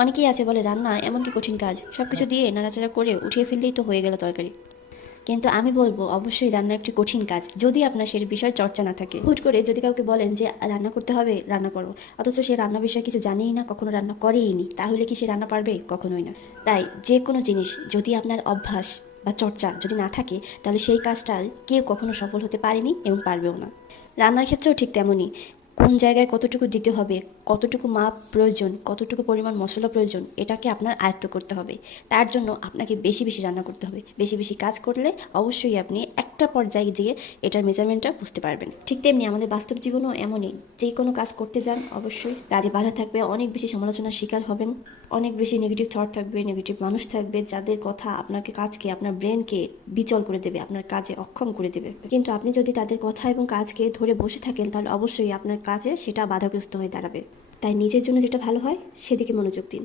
অনেকেই আছে বলে রান্না এমন কি কঠিন কাজ, সব কিছু দিয়ে নাড়াচাড়া করে উঠিয়ে ফেললেই তো হয়ে গেল তরকারি। কিন্তু আমি বলবো অবশ্যই রান্না একটি কঠিন কাজ, যদি আপনার সেই বিষয়ে চর্চা না থাকে। হুট করে যদি কাউকে বলেন যে রান্না করতে হবে, রান্না করো, অথচ সে রান্না বিষয়ে কিছু জানেই না, কখনো রান্না করেই নি, তাহলে কি সে রান্না পারবে? কখনোই না। তাই যে কোনো জিনিস যদি আপনার অভ্যাস বা চর্চা যদি না থাকে, তাহলে সেই কাজটা কেউ কখনো সফল হতে পারেনি এবং পারবেও না। রান্নার ক্ষেত্রেও ঠিক তেমনই। কোন জায়গায় কতটুকু দিতে হবে, কতটুকু মাপ প্রয়োজন, কতটুকু পরিমাণ মশলা প্রয়োজন, এটাকে আপনার আয়ত্ত করতে হবে। তার জন্য আপনাকে বেশি বেশি রান্না করতে হবে। বেশি বেশি কাজ করলে অবশ্যই আপনি একটা পর্যায়ে গিয়ে এটার মেজারমেন্টটা বুঝতে পারবেন। ঠিক তেমনি আমাদের বাস্তব জীবনেও এমনই। যে কোনো কাজ করতে যান, অবশ্যই কাজে বাধা থাকবে, অনেক বেশি সমালোচনার শিকার হবেন, অনেক বেশি নেগেটিভ থট থাকবে, নেগেটিভ মানুষ থাকবে, যাদের কথা আপনাকে কাজকে, আপনার ব্রেনকে বিচল করে দেবে, আপনার কাজে অক্ষম করে দেবে। কিন্তু আপনি যদি তাদের কথা এবং কাজকে ধরে বসে থাকেন, তাহলে অবশ্যই আপনার কাজে সেটা বাধাগ্রস্ত হয়ে দাঁড়াবে। তাই নিজের জন্য যেটা ভালো হয় সেদিকে মনোযোগ দিন।